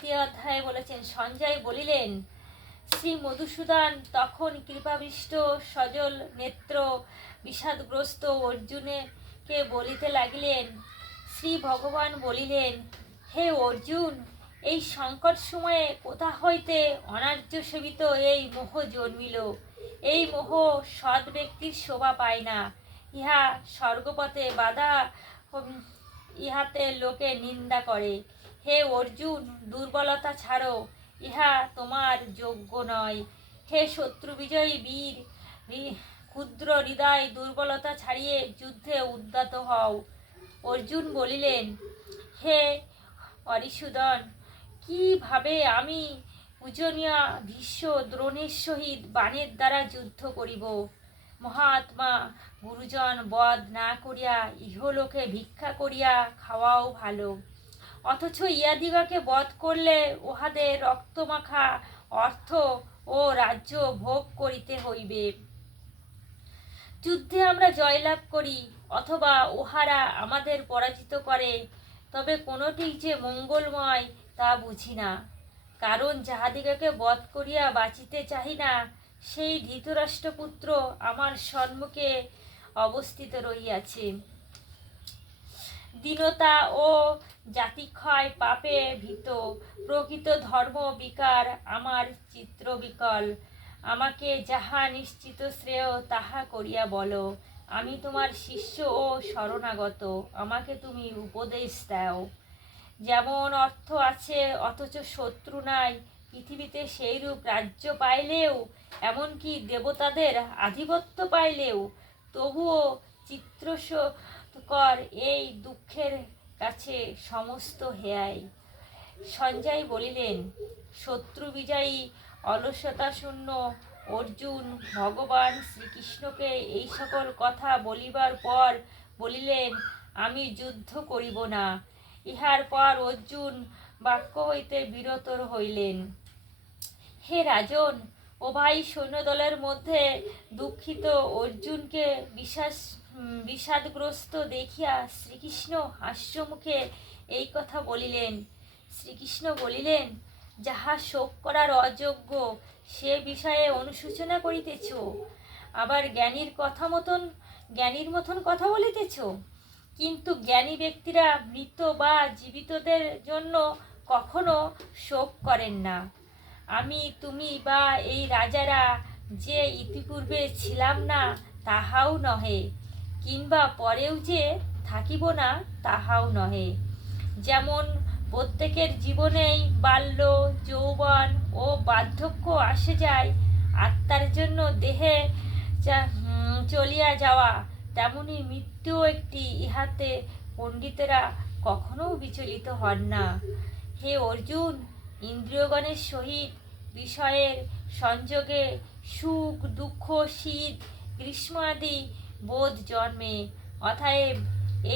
দ্বিতীয় অধ্যায়ে বলেছেন, সঞ্জয় বলিলেন, শ্রী মধুসূদন তখন কৃপাবৃষ্ট সজল নেত্র বিষাদগ্রস্ত অর্জুনকে বলিতে লাগিলেন। শ্রী ভগবান বলিলেন, হে অর্জুন, এই সংকট সময়ে কোথা হইতে অনার্য সেবিত এই মোহ জন্মিল? এই মোহ সৎ ব্যক্তির শোভা পায় না। ইহা স্বর্গপথে বাধা, ইহাতে লোকে নিন্দা করে। হে অর্জুন, দুর্বলতা ছাড়ো, ইহা তোমার যোগ্য নয়। হে শত্রু বিজয়ী বীর, ক্ষুদ্র হৃদয় দুর্বলতা ছাড়িয়ে যুদ্ধে উদ্যত হও। অর্জুন বলিলেন, হে অরিসুদন, কিভাবে আমি পূজনীয় ভীষ্ম দ্রোণের সহিত বাণের দ্বারা যুদ্ধ করিব? মহাত্মা গুরুজন বধ না করিয়া ইহলোকে ভিক্ষা করিয়া খাওয়াও ভালো। অথচ ইহাদিগকে বধ করলে উহাদের রক্তমাখা অর্থ ও রাজ্য ভোগ করিতে হইবে। যুদ্ধে আমরা জয়লাভ করি অথবা উহারা আমাদের পরাজিত করে, তবে কোনটি যে মঙ্গলময় তা বুঝি না। কারণ যাহাদিগকে বধ করিয়া বাঁচিতে চাহি না, সেই ধৃতরাষ্ট্রপুত্র আমার সম্মুখে অবস্থিত রহিয়াছে। দীনতা ও জাতিক্ষয় পাপে ভীত, প্রকৃত ধর্ম বিকার আমার চিত্রবিকল। আমাকে যাহা নিশ্চিত শ্রেয় তাহা করিয়া বলো। আমি তোমার শিষ্য ও শরণাগত, আমাকে তুমি উপদেশ দাও। যেমন অর্থ আছে অথচ শত্রু নাই, পৃথিবীতে সেইরূপ রাজ্য পাইলেও, এমনকি দেবতাদের আধিপত্য পাইলেও, তবুও চিত্রকর এই দুঃখের কাছে সমস্ত হেয়াই। সঞ্জয় বলিলেন, শত্রু বিজয়ী অলসতাশূন্য অর্জুন ভগবান শ্রীকৃষ্ণকে এই সকল কথা বলিবার পর বলিলেন, আমি যুদ্ধ করিব না। ইহার পর অর্জুন বাক্য হইতে বিরত হইলেন। হে রাজন, উভয় সৈন্যদলের মধ্যে দুঃখিত অর্জুনকে বিষাদগ্রস্ত দেখিয়া শ্রীকৃষ্ণ হাস্যমুখে এই কথা বলিলেন। শ্রীকৃষ্ণ বলিলেন, যাহা শোক করার অযোগ্য সে বিষয়ে অনুশোচনা করিতেছ, আবার জ্ঞানীর মতন কথা বলিতেছ। কিন্তু জ্ঞানী ব্যক্তিরা মৃত বা জীবিতদের জন্য কখনো শোক করেন না। আমি, তুমি বা এই রাজারা যে ইতিপূর্বে ছিলাম না তাহাও নহে, কিংবা পরেও যে থাকিব না তাহাও নহে। যেমন প্রত্যেকের জীবনেই বাল্য, যৌবন ও বার্ধক্য আসে যায়, আত্মার জন্য দেহে চলিয়া যাওয়া, তেমনি মৃত্যু একটি, ইহাতে পণ্ডিতেরা কখনো বিচলিত হন না। হে অর্জুন, ইন্দ্রিয়গণের সহিত বিষয়ের সংযোগে সুখ দুঃখ শীত গ্রীষ্ম আদি বোধ জন্মে। অতএব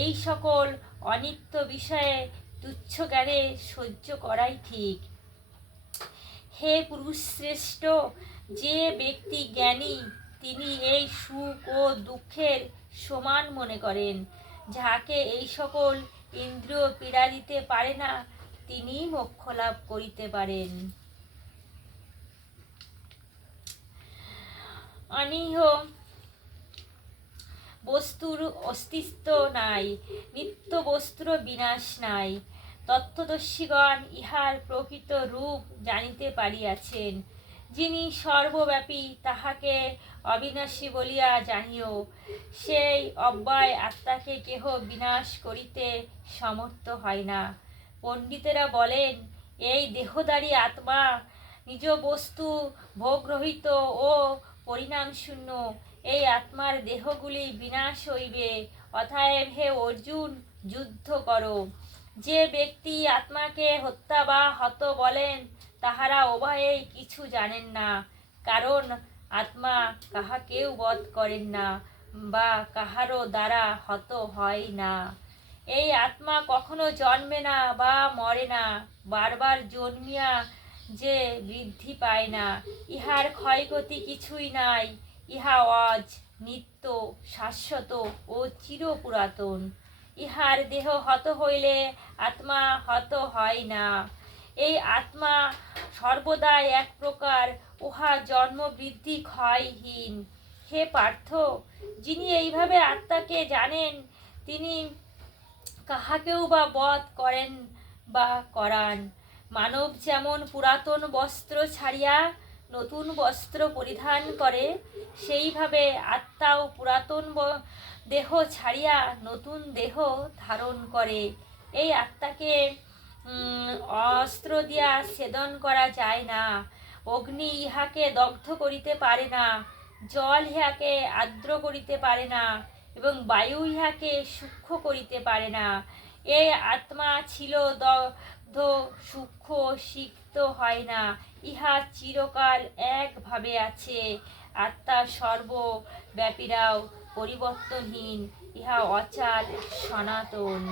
এই সকল অনিত্য বিষয়ে তুচ্ছ জ্ঞানে সহ্য করাই ঠিক। হে পুরুষশ্রেষ্ঠ, যে ব্যক্তি জ্ঞানী তিনি এই সুখ ও দুঃখের সমান মনে করেন। যাহাকে এই সকল ইন্দ্রিয় পীড়া দিতে পারে না, তিনি মোক্ষ লাভ করিতে পারেন। অনিহ বস্তুর অস্তিত্ব নাই, নিত্য বস্তুর বিনাশ নাই। তত্ত্বদর্শীগণ ইহার প্রকৃত রূপ জানিতে পারিয়াছেন। যিনি সর্বব্যাপী তাহাকে অবিনাশী বলিয়া জানিও। সেই অব্যয় আত্মাকে কেহ বিনাশ করিতে সমর্থ হয় না। পণ্ডিতেরা বলেন, এই দেহধারী আত্মা নিজ বস্তু ভোগরহিত ও পরিণামশূন্য। এই আত্মার দেহগুলি বিনাশ হইবে। অতএব হে অর্জুন, যুদ্ধ করো। যে ব্যক্তি আত্মাকে হত্যা বা হত বলেন, তাহারা উভয়েই কিছু জানেন না। কারণ আত্মা কাহাকেও বধ করেন না বা কাহারও দ্বারা হত হয় না। এই আত্মা কখনো জন্মে না বা মরে না, বারবার জন্মিয়া যে বৃদ্ধি পায় না। ইহার ক্ষয়ক্ষতি কিছুই নাই। ইহা অজ, নিত্য, শাশ্বত ও চিরপুরাতন। ইহার দেহ হত হইলে আত্মা হত হয় না। এই আত্মা সর্বদাই এক প্রকার, উহা জন্ম বৃদ্ধি ক্ষয়হীন। হে পার্থ, যিনি এইভাবে আত্মাকে জানেন, তিনি কাহাকেও বা বধ করেন বা করান। মানব যেমন পুরাতন বস্ত্র ছাড়িয়া নতুন বস্ত্র পরিধান করে, সেইভাবে আত্মাও পুরাতন দেহ ছাড়িয়া নতুন দেহ ধারণ করে। এই আত্মাকে অস্ত্র দিয়া ছেদন করা যায় না, অগ্নি ইহাকে দগ্ধ করিতে পারে না, জল ইহাকে আর্দ্র করিতে পারে না, এবং বায়ু ইহাকে সূক্ষ্ম করিতে পারে না। এই আত্মা ছিল দগ্ধ, সূক্ষ্ম, সিক্ত হয় না, ইহা চিরকাল একভাবে আছে। আত্মা সর্বব্যাপীরাও পরিবর্তনহীন, ইহা অচাল সনাতন।